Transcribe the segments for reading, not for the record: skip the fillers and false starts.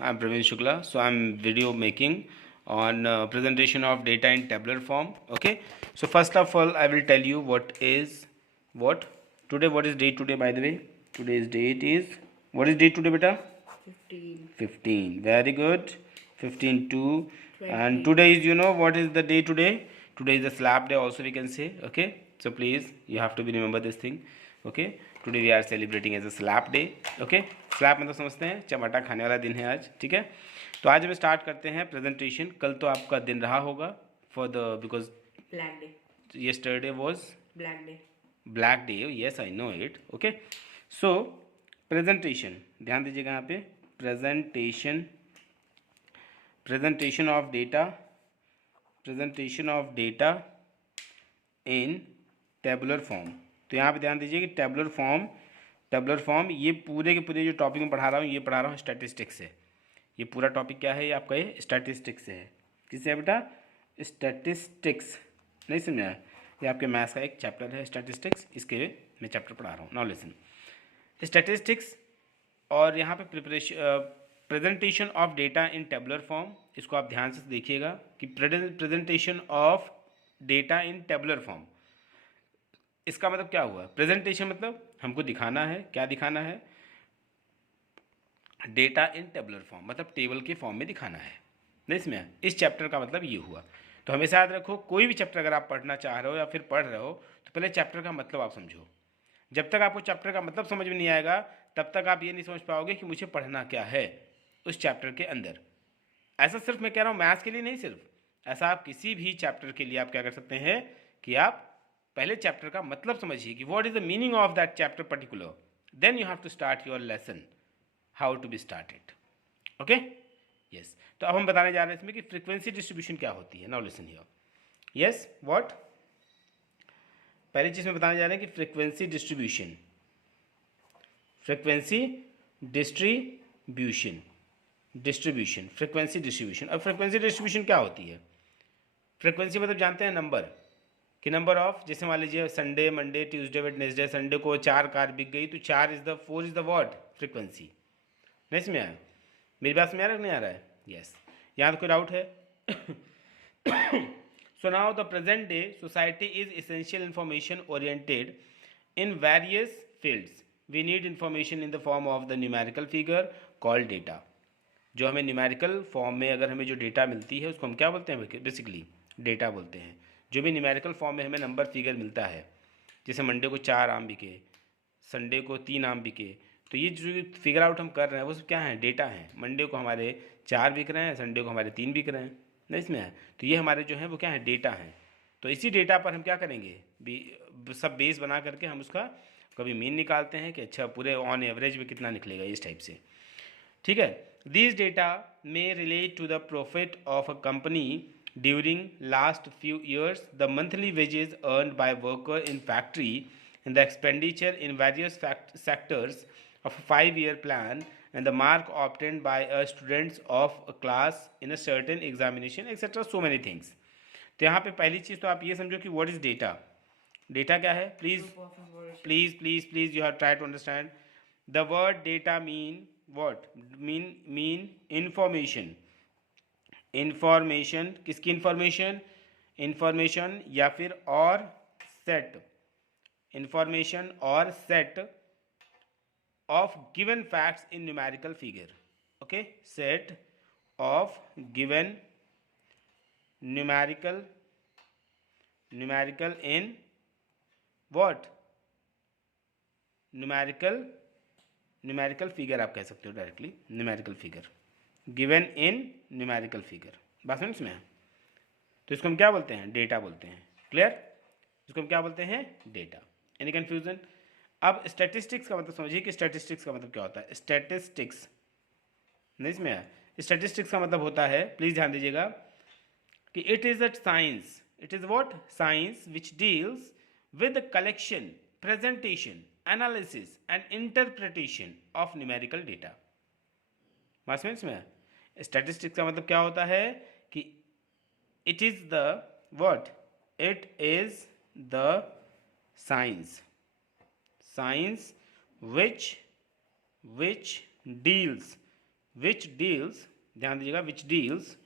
I'm Praveen Shukla. So I'm video making on presentation of data in tabular form. Okay. So first of all, I will tell you what is what today. What is date today? By the way, today's date is what is date today, beta? 15. 15. Very good. 15 2. 20. And today is, you know what is the day today? Today is the slap day. Also we can say. Okay. So please you have to be remember this thing. Okay today we are celebrating as a slap day. Okay slap मतलब समझते हैं चमाटा खाने वाला दिन है आज. ठीक है, तो आज हम स्टार्ट करते हैं प्रेजेंटेशन. कल तो आपका दिन रहा होगा for the because black day. Yesterday was black day. Yes I know it. Okay so presentation ध्यान दीजिएगा यहाँ पे. Presentation of data in tabular form. तो यहाँ पे ध्यान दीजिए कि टेबुलर फॉर्म ये पूरे के पूरे जो टॉपिक में पढ़ा रहा हूँ ये पढ़ा रहा हूँ स्टैटिस्टिक्स से. ये पूरा टॉपिक क्या है? ये आपका ये स्टैटिस्टिक्स से है. किससे है बेटा? स्टैटिस्टिक्स. नहीं समझा? ये आपके मैथ्स का एक चैप्टर है स्टैटिस्टिक्स, इसके मैं चैप्टर पढ़ा रहा हूँ. Now listen statistics. और यहाँ पे presentation of data in tabular form, इसको आप ध्यान से देखिएगा कि presentation of data in tabular form इसका मतलब क्या हुआ? प्रेजेंटेशन मतलब हमको दिखाना है. क्या दिखाना है? डेटा इन टेबुलर फॉर्म मतलब टेबल के फॉर्म में दिखाना है. नहीं इसमें इस चैप्टर का मतलब ये हुआ. तो हमेशा याद रखो, कोई भी चैप्टर अगर आप पढ़ना चाह रहे हो या फिर पढ़ रहे हो तो पहले चैप्टर का मतलब आप समझो. जब तक आपको चैप्टर का मतलब समझ में नहीं आएगा तब तक आप ये नहीं समझ पाओगे कि मुझे पढ़ना क्या है उस चैप्टर के अंदर. ऐसा सिर्फ मैं कह रहा हूँ मैथ्स के लिए नहीं, सिर्फ ऐसा आप किसी भी चैप्टर के लिए आप क्या कर सकते हैं कि आप पहले चैप्टर का मतलब समझिए कि what is the meaning of that chapter particular. Then you have to start your lesson how to be started. Okay yes. तो अब हम बताने जा रहे हैं इसमें कि फ्रीक्वेंसी डिस्ट्रीब्यूशन क्या होती है. Now listen here. Yes what पहली चीज में बताने जा रहे हैं कि फ्रीक्वेंसी डिस्ट्रीब्यूशन. Frequency distribution. अब फ्रीक्वेंसी डिस्ट्रीब्यूशन क्या होती है? फ्रीक्वेंसी मतलब जानते हैं नंबर कि नंबर ऑफ, जैसे मान लीजिए Sunday Monday Tuesday Wednesday, Sunday को 4 कार बिक गई तो 4 is the 4 is the what? Frequency. नहीं समझ आया? मेरी बात समझ आ रहा है नहीं आ रहा है? यस. यहाँ तो कोई डाउट है? So now the present day society is essential information oriented in various fields. We need information in the form of the numerical figure called data. जो हमें न्यूमेरिकल फॉर्म में अगर हमें जो डेटा मिलती है उसको हम क्या बोलते हैं? बेसिकली डेटा बोलते हैं. जो भी न्यूमेरिकल फॉर्म में हमें नंबर फिगर मिलता है, जैसे मंडे को 4 आम बिके, संडे को 3 आम बिके, तो ये जो फिगर आउट हम कर रहे हैं वो सब क्या है? डेटा है. मंडे को हमारे 4 बिक रहे हैं, संडे को हमारे 3 बिक रहे हैं. नहीं इसमें है? तो ये हमारे जो है वो क्या है? डेटा हैं. तो इसी डेटा पर हम क्या करेंगे? सब बेस बना करके हम उसका कभी मीन निकालते हैं कि अच्छा पूरे ऑन एवरेज में कितना निकलेगा, इस टाइप से. ठीक है. This data may relate to the profit of a company during last few years, the monthly wages earned by worker in factory, and the expenditure in various sectors of a 5-year plan, and the mark obtained by a students of a class in a certain examination, etc. so many things. तो यहाँ पे पहली चीज़ तो आप ये समझो कि what is data. Data क्या है? Please you have try to understand. The word data mean what? Mean information. Information किसकी इंफॉर्मेशन या फिर और सेट. इंफॉर्मेशन और set of given facts in numerical figure. Okay set of given numerical in what? Numerical figure आप कह सकते हो directly. Numerical figure given in numerical figure. बात समझ में है? तो इसको हम क्या बोलते हैं? डेटा बोलते हैं. क्लियर? इसको हम क्या बोलते हैं? डेटा. Any confusion? अब स्टैटिस्टिक्स का मतलब समझिए कि स्टैटिस्टिक्स का मतलब क्या होता है. स्टैटिस्टिक्स नहीं इसमें है? स्टैटिस्टिक्स का मतलब होता है, प्लीज ध्यान दीजिएगा, कि it is a science. It is what? Science which deals with the collection, presentation, analysis and interpretation of numerical data. बात समझ में? स्टैटिस्टिक्स का मतलब क्या होता है कि it is the what? It is the science which deals which deals, ध्यान दीजिएगा, which deals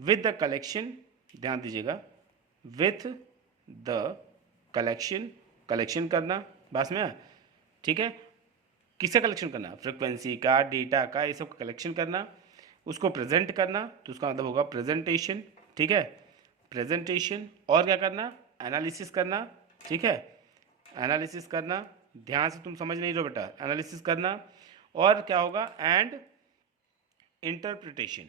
with the collection, ध्यान दीजिएगा, विथ द कलेक्शन, कलेक्शन करना, बस में, ठीक है, किसका कलेक्शन करना, फ्रिक्वेंसी का, डेटा का, ये सब कलेक्शन करना, उसको प्रेजेंट करना, तो उसका मतलब होगा प्रेजेंटेशन, ठीक है, प्रेजेंटेशन। और क्या करना, एनालिसिस करना, ठीक है, एनालिसिस करना, ध्यान से तुम समझ नहीं रहो बेटा, एनालिसिस करना। और क्या होगा, एंड इंटरप्रिटेशन,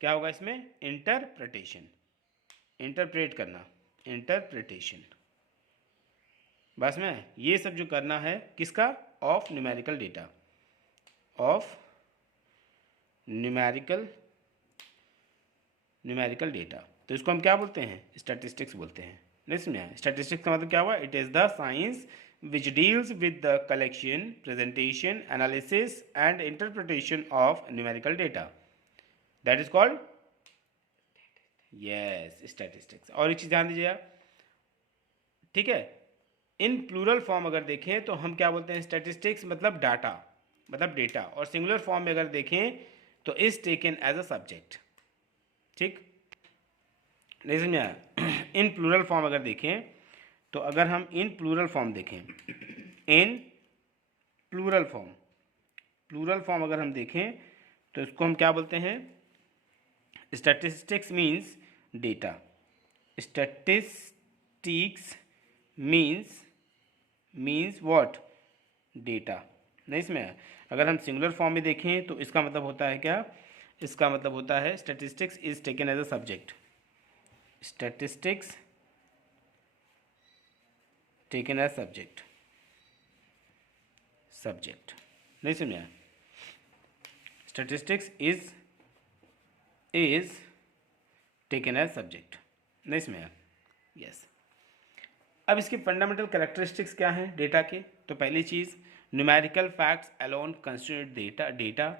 क्या होगा इसमें, इंटरप्रिटेशन, इंटरप्रेट करना, इंटरप्रिटेशन, बस में, ये सब जो करना है किसका, of numerical data, of numerical, numerical data. तो इसको हम क्या बोलते हैं, स्टैटिस्टिक्स बोलते हैं। नहीं समझा, स्टैटिस्टिक्स का मतलब क्या हुआ, it is the science which deals with the collection, presentation, analysis and interpretation of numerical data, that is called, yes, statistics. और एक चीज़ ध्यान दीजिएगा, ठीक है, इन प्लूरल फॉर्म अगर देखें तो हम क्या बोलते हैं, स्टैटिस्टिक्स मतलब डाटा, मतलब डेटा, और सिंगुलर फॉर्म में अगर देखें तो is taken as a subject, ठीक, नहीं समझ आया। इन प्लूरल फॉर्म अगर देखें तो अगर हम इन प्लूरल फॉर्म देखें, in plural form, plural form अगर हम देखें तो इसको हम क्या बोलते हैं, statistics means data, statistics means what, data, नहीं इसमें। अगर हम सिंगुलर फॉर्म में देखें तो इसका मतलब होता है क्या, इसका मतलब होता है statistics is taken as a subject, statistics taken as subject, subject, नहीं समझा, statistics is taken as subject, नहीं समझा, यस। अब इसकी फंडामेंटल कैरेक्टरिस्टिक्स क्या हैं डेटा के, तो पहली चीज़, numerical facts alone constitute data,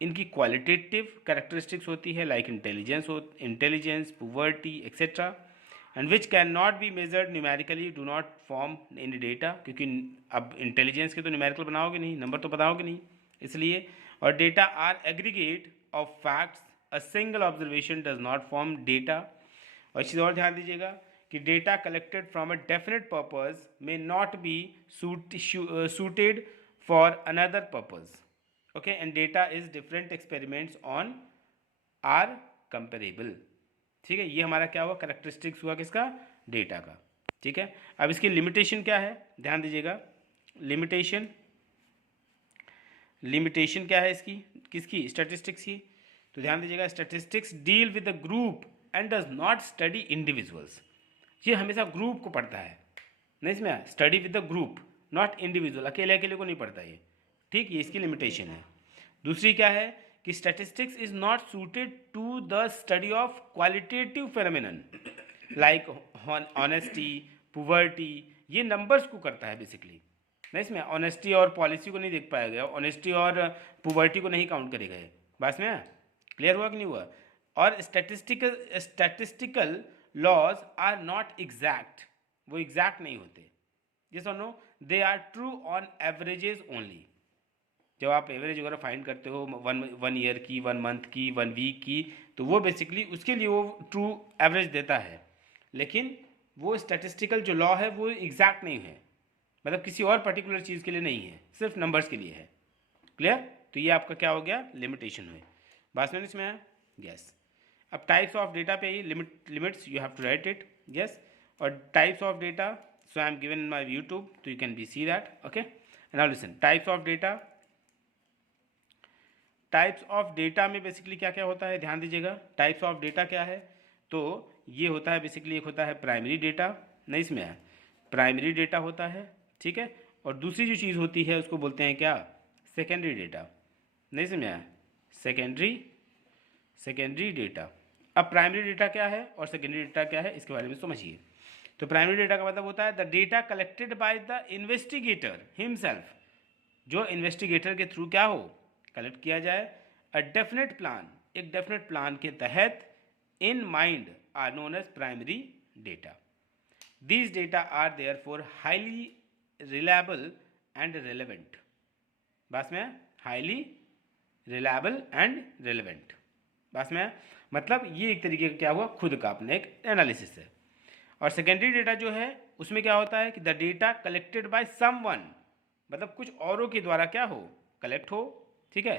इनकी क्वालिटेटिव कैरेक्टरिस्टिक्स होती है, like intelligence, poverty etcetera, and which can not be measured numerically, do not form in data, क्योंकि अब इंटेलिजेंस के तो न्यूमेरिकल बनाओगे नहीं, नंबर तो बताओगे नहीं, इसलिए। और data are aggregate of facts, a single observation does not form data. और इस चीज़ और ध्यान दीजिएगा कि data collected from a definite purpose may not be suited for another purpose, okay, and data is different experiments on are comparable, ठीक है, ये हमारा क्या हुआ, करेक्टरिस्टिक्स हुआ किसका, डेटा का, ठीक है। अब इसकी लिमिटेशन क्या है, ध्यान दीजिएगा, लिमिटेशन, लिमिटेशन क्या है इसकी, किसकी, स्टैटिस्टिक्स की। तो ध्यान दीजिएगा, statistics deal with the group and does not study individuals, ये हमेशा ग्रुप को पढ़ता है, नहीं इसमें, study with the group not individual, अकेले अकेले को नहीं पढ़ता ये, ठीक, ये इसकी लिमिटेशन है। दूसरी क्या है कि statistics is not suited to the study of qualitative phenomenon like honesty, poverty, ये नंबर्स को करता है बेसिकली, नहीं इसमें, ऑनेस्टी और पॉलिसी को नहीं देख पाया गया, ऑनेस्टी और पुवर्टी को नहीं काउंट करे गए, बस में क्लियर हुआ कि नहीं हुआ। और statistical laws are not exact, वो एग्जैक्ट नहीं होते, यस और no, they are true on averages only. जब आप एवरेज वगैरह फाइंड करते हो वन ईयर की, 1 मंथ की, 1 वीक की, तो वो बेसिकली उसके लिए वो ट्रू एवरेज देता है, लेकिन वो स्टैटिस्टिकल जो लॉ है वो एग्जैक्ट नहीं है, मतलब किसी और पर्टिकुलर चीज़ के लिए नहीं है, सिर्फ नंबर्स के लिए है, क्लियर। तो ये आपका क्या हो गया, लिमिटेशन हुई, बात समझ इसमें आया, यस। अब टाइप्स ऑफ डेटा पे limits you have to write it, yes. और types of data, so I am given in my YouTube, तो you can be see that, okay. Now listen, types of data, types of data में basically क्या क्या होता है, ध्यान दीजिएगा, types of data क्या है, तो ये होता है बेसिकली, एक होता है प्राइमरी डेटा, नहीं इसमें है, प्राइमरी डेटा होता है, ठीक है, और दूसरी जो चीज़ होती है उसको बोलते हैं क्या, सेकेंडरी डेटा, नहीं समझ आया, सेकेंडरी डेटा। अब प्राइमरी डेटा क्या है और सेकेंडरी डेटा क्या है, इसके बारे में समझिए। तो प्राइमरी डेटा का मतलब होता है the data collected by the investigator himself, जो इन्वेस्टिगेटर के थ्रू क्या हो, कलेक्ट किया जाए, अ डेफिनेट प्लान, एक डेफिनेट प्लान के तहत, in mind are known as primary data. These data are there for highly reliable and relevant, बस में हाईली रिलायबल एंड रेलेवेंट। बस में मतलब ये एक तरीके का क्या हुआ, खुद का अपना एक एनालिसिस है। और सेकेंडरी डेटा जो है उसमें क्या होता है कि the data collected by someone, मतलब कुछ औरों के द्वारा क्या हो, कलेक्ट हो, ठीक है,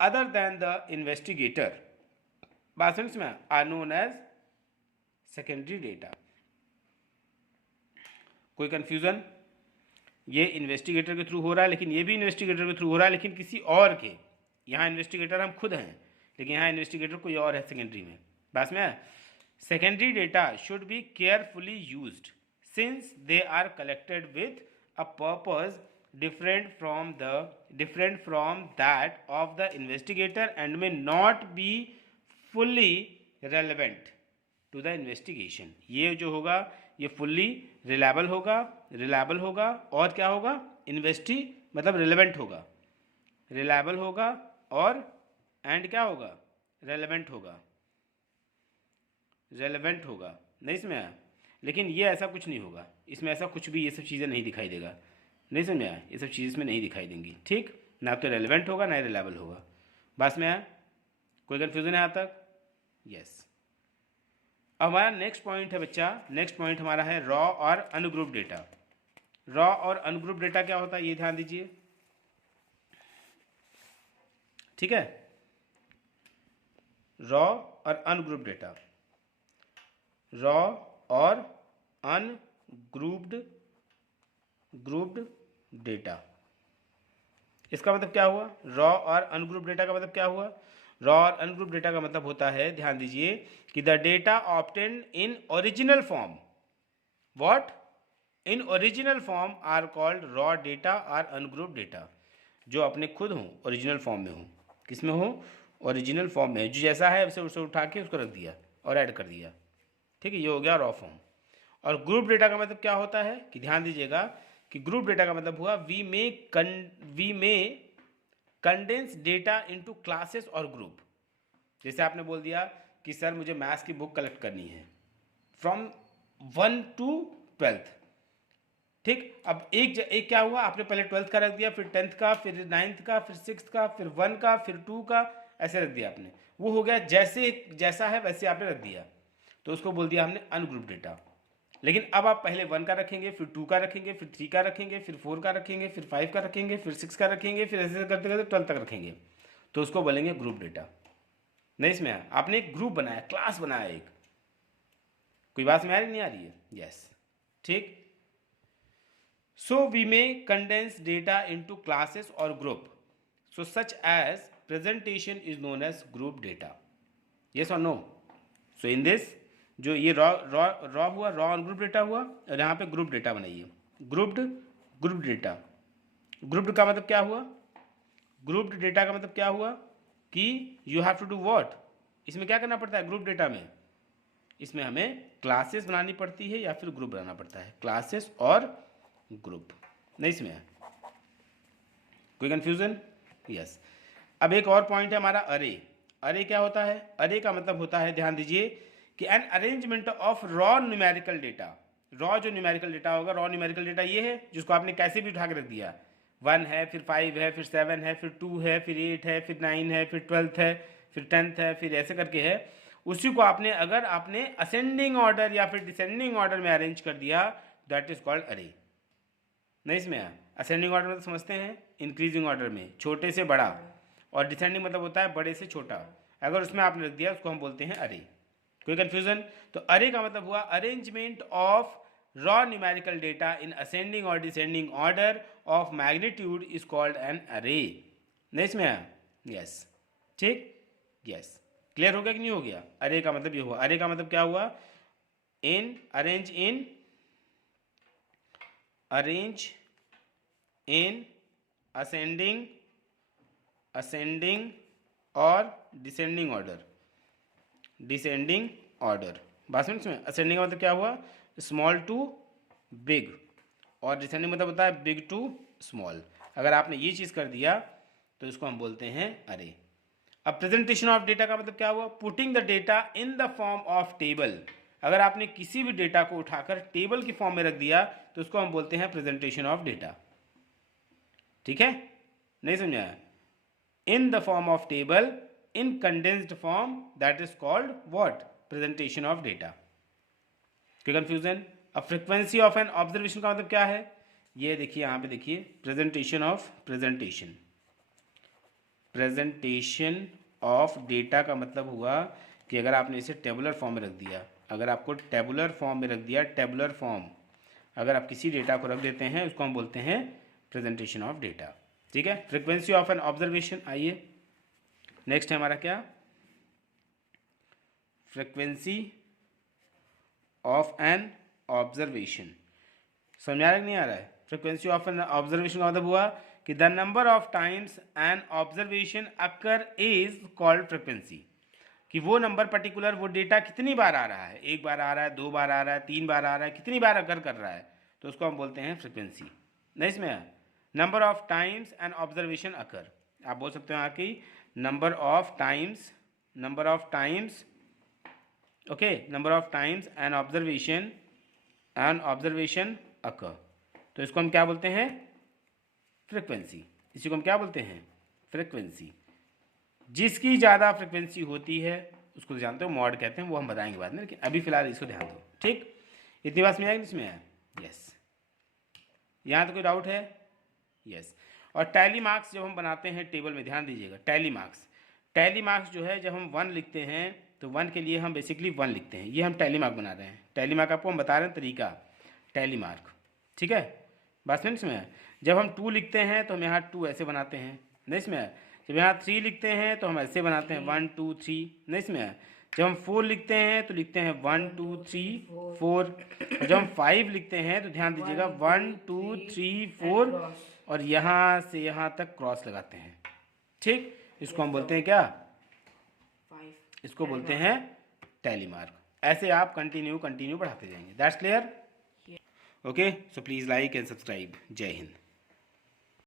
अदर देन द इन्वेस्टिगेटर, बात समझ में, are known as secondary data. कोई कंफ्यूजन? ये इन्वेस्टिगेटर के थ्रू हो रहा है, लेकिन ये भी इन्वेस्टिगेटर के थ्रू हो रहा है, लेकिन किसी और के, यहाँ इन्वेस्टिगेटर हम खुद हैं, लेकिन यहाँ इन्वेस्टिगेटर कोई और है सेकेंडरी में। बस में secondary data should be carefully used since they are collected with a purpose different from that of the investigator and may not be fully relevant to the investigation। ये जो होगा ये फुल्ली रिलायबल होगा और क्या होगा, मतलब रिलेवेंट होगा, रिलायबल होगा और एंड क्या होगा, रेलेवेंट होगा, नहीं समझ आया। लेकिन ये ऐसा कुछ नहीं होगा, इसमें ऐसा कुछ भी ये सब चीज़ें नहीं दिखाई देगा, नहीं समझ आया, ये सब चीज़ इसमें नहीं दिखाई देंगी, ठीक, ना तो रेलेवेंट होगा ना रिलायबल होगा। बस में आया, कोई कन्फ्यूजन है यहाँ तक? यस। अब हमारा नेक्स्ट पॉइंट है बच्चा, नेक्स्ट पॉइंट हमारा है रॉ और अनग्रुप डेटा। रॉ और अनग्रुप डेटा क्या होता है ये ध्यान दीजिए, ठीक है, रॉ और अनग्रुप डेटा, रॉ और ग्रुप्ड डेटा, इसका मतलब क्या हुआ, रॉ और अनग्रुप डेटा का मतलब क्या हुआ, रॉ और अनग्रुप डेटा का मतलब होता है, ध्यान दीजिए, कि the data obtained in original form, what, in original form are called raw data और अनग्रुप डेटा, जो अपने खुद हों, ओरिजिनल फॉर्म में हो, किस में हो, ओरिजिनल फॉर्म में, जो जैसा है उसे उसे उठा के उसको रख दिया और ऐड कर दिया, ठीक है, ये हो गया रॉ फॉर्म। और ग्रुप डेटा का मतलब क्या होता है कि ध्यान दीजिएगा कि ग्रुप डेटा का मतलब हुआ we may condense data into classes और ग्रुप। जैसे आपने बोल दिया कि सर मुझे मैथ्स की बुक कलेक्ट करनी है फ्रॉम 1 to 12th, ठीक, अब एक क्या हुआ, आपने पहले 12th का रख दिया, फिर 10th का, फिर 9th का, फिर 6th का, फिर 1 का, फिर 2 का, ऐसे रख दिया आपने, वो हो गया जैसा है वैसे आपने रख दिया, तो उसको बोल दिया हमने अनग्रुप डेटा। लेकिन अब आप पहले 1 का रखेंगे, फिर 2 का रखेंगे, फिर 3 का रखेंगे, फिर 4 का रखेंगे, फिर 5 का रखेंगे, फिर 6 का रखेंगे, फिर ऐसे करते करते 12 तक रखेंगे, तो उसको बोलेंगे ग्रुप डेटा। नहीं, इसमें आपने एक ग्रुप बनाया, क्लास बनाया एक, कोई बात में आ रही नहीं आ रही है? यस, ठीक। So we may condense data into classes और group, so such as presentation is known as group data, yes और नो। सो इन दिस, जो ये रॉ हुआ, रॉ और ग्रुप डेटा हुआ, और यहाँ पे ग्रुप डेटा बनाइए, ग्रुप डेटा। ग्रुप्ड का मतलब क्या हुआ, ग्रुप्ड डेटा का मतलब क्या हुआ कि you have to do what, इसमें क्या करना पड़ता है ग्रुप डेटा में, इसमें हमें क्लासेस बनानी पड़ती है या फिर ग्रुप बनाना पड़ता है, क्लासेस और ग्रुप, नहीं इसमें है कोई कंफ्यूजन? यस। अब एक और पॉइंट है हमारा अरे। अरे क्या होता है, अरे का मतलब होता है, ध्यान दीजिए, कि an arrangement of raw numerical data. Raw जो न्यूमेरिकल डेटा होगा, रॉ न्यूमेरिकल डेटा ये है जिसको आपने कैसे भी उठा के रख दिया, 1 है, फिर 5 है, फिर 7 है, फिर 2 है, फिर 8 है, फिर 9 है, फिर 12th है, फिर 10th है, फिर ऐसे करके है, उसी को आपने अगर आपने असेंडिंग ऑर्डर या फिर डिसेंडिंग ऑर्डर में अरेंज कर दिया, दैट इज कॉल्ड अरे। नहीं इसमें असेंडिंग ऑर्डर में तो समझते हैं इंक्रीजिंग ऑर्डर में, छोटे से बड़ा, और डिसेंडिंग मतलब होता है बड़े से छोटा, अगर उसमें आपने रख दिया उसको हम बोलते हैं अरे। कोई कंफ्यूजन? तो अरे का मतलब हुआ arrangement of raw numerical data in ascending और descending order of magnitude is called an array. नहीं इसमें यस, ठीक, यस, क्लियर हो गया कि नहीं हो गया? अरे का मतलब ये हुआ, अरे का मतलब क्या हुआ, इन अरेंज इन असेंडिंग और डिसेंडिंग ऑर्डर। बात समझ में? असेंडिंग का मतलब क्या हुआ, स्मॉल टू बिग, और डिसेंडिंग मतलब होता है बिग टू स्मॉल। अगर आपने ये चीज़ कर दिया तो इसको हम बोलते हैं अरे। अब प्रेजेंटेशन ऑफ डेटा का मतलब क्या हुआ, putting the data in the form of table. अगर आपने किसी भी डेटा को उठाकर टेबल की फॉर्म में रख दिया तो उसको हम बोलते हैं प्रेजेंटेशन ऑफ डेटा। ठीक है, नहीं समझाया? in the form of table in condensed form, that is called what? Presentation of data. कोई कंफ्यूजन? अब फ्रीक्वेंसी ऑफ एन ऑब्जर्वेशन का मतलब क्या है? ये देखिए, यहाँ पे देखिए, प्रेजेंटेशन ऑफ डेटा का मतलब हुआ कि अगर आपने इसे टेबुलर फॉर्म में रख दिया, अगर आपको टेबुलर फॉर्म में रख दिया, टेबुलर फॉर्म अगर आप किसी डेटा को रख देते हैं, उसको हम बोलते हैं प्रेजेंटेशन ऑफ डेटा। ठीक है, फ्रीक्वेंसी ऑफ एन ऑब्जर्वेशन। आइए नेक्स्ट है हमारा क्या? Frequency of an observation. समझ आ रहा है नहीं आ रहा है? फ्रीक्वेंसी ऑफ एन ऑब्जर्वेशन का मतलब हुआ कि the number of times an observation occur is called frequency, कि वो नंबर पर्टिकुलर, वो डेटा कितनी बार आ रहा है, एक बार आ रहा है, 2 बार आ रहा है, 3 बार आ रहा है, कितनी बार अगर कर रहा है, तो उसको हम बोलते हैं फ्रीक्वेंसी। नहीं इसमें है number of times an observation occur, आप बोल सकते हो यहाँ की number of times okay, number of times an observation occur, तो इसको हम क्या बोलते हैं? फ्रीक्वेंसी। इसी को हम क्या बोलते हैं? फ्रीक्वेंसी। जिसकी ज़्यादा फ्रीक्वेंसी होती है उसको जानते हो मॉड कहते हैं, वो हम बताएंगे बाद में, लेकिन अभी फिलहाल इसको ध्यान दो। ठीक, इतनी बात समझ आएगी इसमें है? यस। यहाँ तो कोई डाउट है? यस। और टैली मार्क्स जब हम बनाते हैं टेबल में, ध्यान दीजिएगा, टैली मार्क्स जो है, जब हम 1 लिखते हैं तो 1 के लिए हम बेसिकली 1 लिखते हैं, ये हम टैली मार्क बना रहे हैं। टैली मार्क आपको हम बता रहे हैं तरीका, टैली मार्क। ठीक है, बात समझ में है? जब हम 2 लिखते हैं तो हम यहाँ 2 ऐसे बनाते हैं, नहीं इसमें है? जब यहाँ 3 लिखते हैं तो हम ऐसे बनाते हैं 1 2 3, नहीं इसमें है? जब हम 4 लिखते हैं तो लिखते हैं 1 2 3 4, और जब हम 5 लिखते हैं तो ध्यान दीजिएगा 1 2 3 4, और यहाँ से यहाँ तक क्रॉस लगाते हैं। ठीक, इसको हम बोलते हैं क्या? इसको बोलते हैं टैली मार्क। ऐसे आप कंटिन्यू बढ़ाते जाएंगे। That's clear? Okay, so please like and subscribe. जय हिंद।